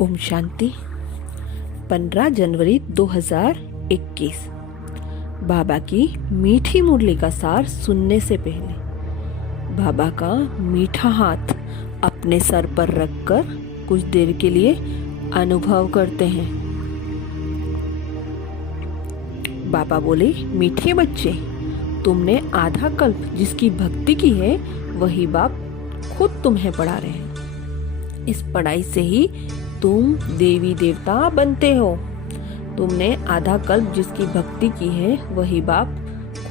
ओम शांति। 15 जनवरी 2021। बाबा की मीठी मुरली का सार सुनने से पहले बाबा का मीठा हाथ अपने सर पर रखकर कुछ देर के लिए अनुभव करते हैं। बाबा बोले, मीठे बच्चे, तुमने आधा कल्प जिसकी भक्ति की है वही बाप खुद तुम्हें पढ़ा रहे हैं। इस पढ़ाई से ही तुम देवी देवता बनते हो। तुमने आधा कल्प जिसकी भक्ति की है वही बाप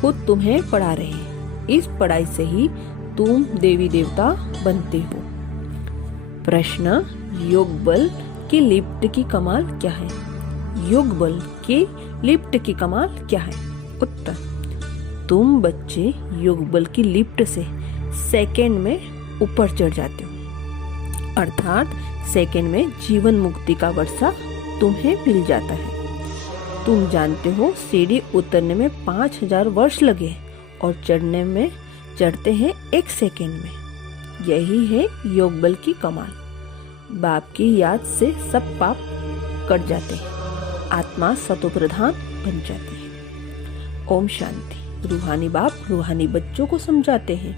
खुद तुम्हें पढ़ा रहे हैं। इस पढ़ाई से ही तुम देवी देवता बनते हो। प्रश्न, योग बल की लिफ्ट की कमाल क्या है? योग बल की लिफ्ट की कमाल क्या है? उत्तर, तुम बच्चे योग बल की लिफ्ट से सेकंड में ऊपर चढ़ जाते हो, अर्थात सेकंड में जीवन मुक्ति का वर्षा तुम्हें मिल जाता है। तुम जानते हो सीढ़ी उतरने में 5000 वर्ष लगे और चढ़ते हैं 1 सेकंड में। यही है योग बल की कमाल। बाप की याद से सब पाप कट जाते हैं, आत्मा सतो प्रधान बन जाती है। ओम शांति। रूहानी बाप रूहानी बच्चों को समझाते हैं।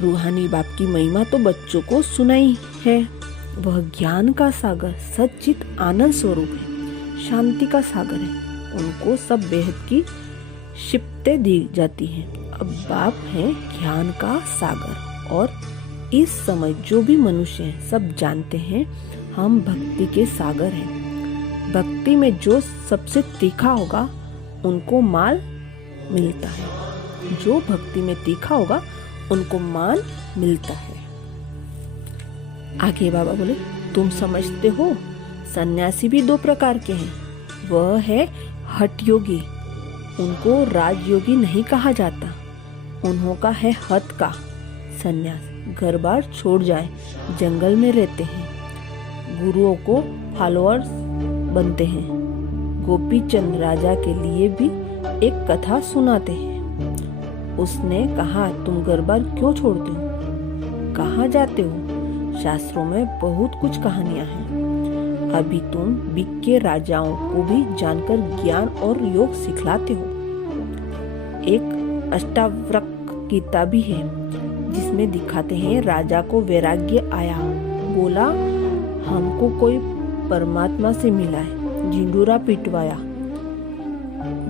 रूहानी बाप की महिमा तो बच्चों को सुनाई है। वह ज्ञान का सागर, सच्चित आनंद स्वरूप है, शांति का सागर है। उनको सब बेहद की शिफ्तें दी जाती हैं। अब बाप है ज्ञान का सागर और इस समय जो भी मनुष्य हैं सब जानते हैं हम भक्ति के सागर हैं। भक्ति में जो सबसे तीखा होगा उनको माल मिलता है। जो भक्ति में तीखा होगा उनको माल मिलता है। आगे बाबा बोले, तुम समझते हो सन्यासी भी 2 प्रकार के हैं। वह है हठ योगी, उनको राजयोगी नहीं कहा जाता। उन्होंने है हठ का सन्यास, घर बार छोड़ जाए, जंगल में रहते हैं, गुरुओं को फॉलोअर्स बनते हैं। गोपी चंद राजा के लिए भी एक कथा सुनाते हैं। उसने कहा, तुम घर बार क्यों छोड़ते हो, कहाँ जाते हो? शास्त्रों में बहुत कुछ कहानियां हैं। अभी तुम बिक के राजाओं को भी जानकर ज्ञान और योग सिखलाते हो। एक अष्टावक्र गीता भी है जिसमें दिखाते हैं राजा को वैराग्य आया, बोला हमको कोई परमात्मा से मिला है, झिंडूरा पिटवाया।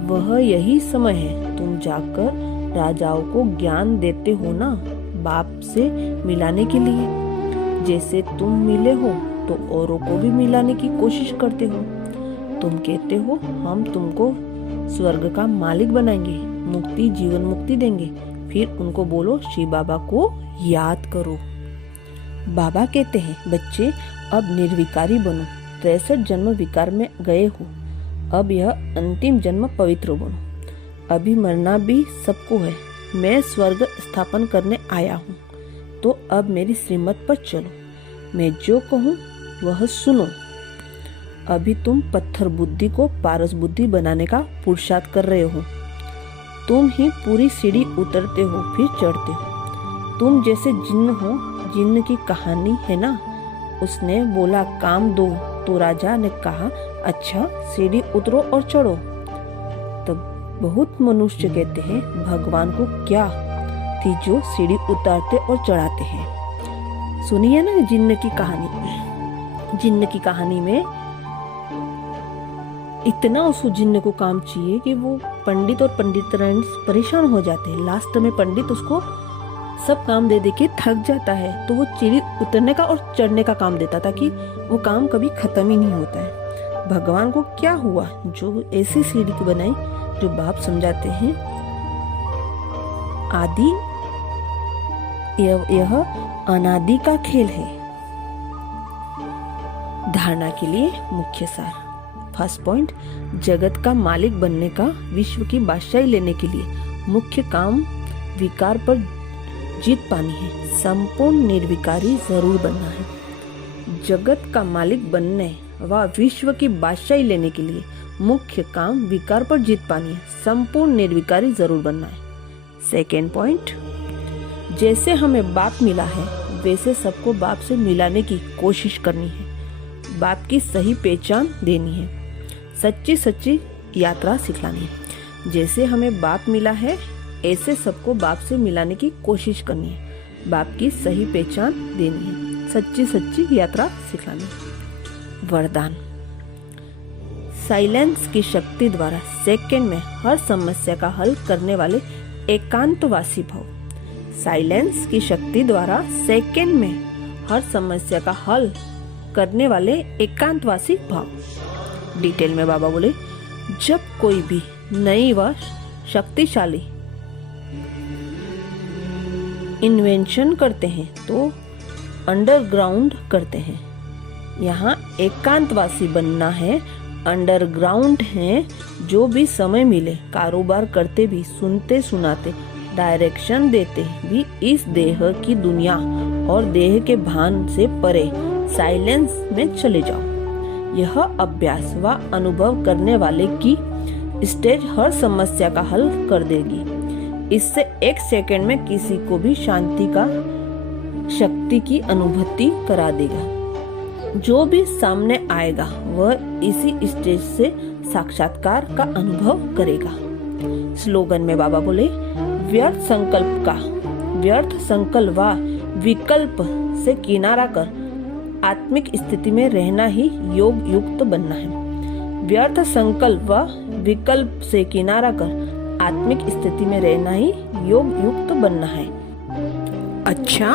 वह यही समय है, तुम जाकर राजाओं को ज्ञान देते हो ना, बाप से मिलाने के लिए। जैसे तुम मिले हो तो औरों को भी मिलाने की कोशिश करते हो। तुम कहते हो हम तुमको स्वर्ग का मालिक बनाएंगे, मुक्ति जीवन मुक्ति देंगे। फिर उनको बोलो शिव बाबा को याद करो। बाबा कहते हैं, बच्चे अब निर्विकारी बनो। 63 जन्म विकार में गए हो, अब यह अंतिम जन्म पवित्र बनो। अभी मरना भी सबको है। मैं स्वर्ग स्थापन करने आया हूँ, तो अब मेरी श्रीमत पर चलो। मैं जो कहूँ वह सुनो। अभी तुम पत्थर बुद्धि को पारस बुद्धि बनाने का पुरुषार्थ कर रहे हो। तुम ही पूरी सीढ़ी उतरते हो फिर चढ़ते हो। तुम जैसे जिन्न हो, जिन्न की कहानी है ना। उसने बोला काम दो, तो राजा ने कहा अच्छा सीढ़ी उतरो और चढ़ो। तब बहुत मनुष्य कहते हैं भगवान को क्या थी जो सीढ़ी उतारते और चढ़ाते हैं। सुनिए ना जिन्न की कहानी। जिन्न की कहानी में इतना उस जिन्न को काम चाहिए कि वो पंडित और पंडितरानी परेशान हो जाते हैं। लास्ट में पंडित उसको सब काम दे के थक जाता है, तो वो सीढ़ी उतरने का और चढ़ने का काम देता ताकि वो काम कभी खत्म ही नहीं होता है। भगवान को क्या हुआ जो ऐसी सीढ़ी बनाई, जो बाप समझाते हैं आदि यह अनादि का खेल है। धारणा के लिए मुख्य सार। फर्स्ट पॉइंट, जगत का मालिक बनने का, विश्व की बादशाही लेने के लिए मुख्य काम विकार पर जीत पानी है। संपूर्ण निर्विकारी जरूर बनना है। जगत का मालिक बनने व विश्व की बादशाही लेने के लिए मुख्य काम विकार पर जीत पानी है। संपूर्ण निर्विकारी जरूर बनना है। सेकेंड पॉइंट, जैसे हमें बाप मिला है वैसे सबको बाप से मिलाने की कोशिश करनी है। बाप की सही पहचान देनी है, सच्ची सच्ची यात्रा सिखलानी है। जैसे हमें बाप मिला है ऐसे सबको बाप से मिलाने की कोशिश करनी है, बाप की सही पहचान देनी है, सच्ची सच्ची यात्रा सिखलानी है। वरदान। साइलेंस की शक्ति द्वारा सेकंड में हर समस्या का हल करने वाले एकांतवासी भाव। साइलेंस की शक्ति द्वारा सेकंड में हर समस्या का हल करने वाले एकांतवासी भाव। डिटेल में बाबा बोले, जब कोई भी नई व शक्तिशाली इन्वेंशन करते हैं तो अंडरग्राउंड करते हैं। यहाँ एकांतवासी बनना है, अंडरग्राउंड है। जो भी समय मिले कारोबार करते भी, सुनते सुनाते, डायरेक्शन देते भी इस देह की दुनिया और देह के भान से परे साइलेंस में चले जाओ। यह अभ्यास व अनुभव करने वाले की स्टेज हर समस्या का हल कर देगी। इससे एक सेकंड में किसी को भी शांति का शक्ति की अनुभूति करा देगा। जो भी सामने आएगा वह इसी स्टेज से साक्षात्कार का अनुभव करेगा। स्लोगन में बाबा बोले, व्यर्थ संकल्प व विकल्प से किनारा कर आत्मिक स्थिति में रहना ही योग युक्त बनना है। व्यर्थ संकल्प व विकल्प से किनारा कर आत्मिक स्थिति में रहना ही योग युक्त बनना है। अच्छा,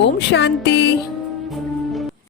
ओम शांति।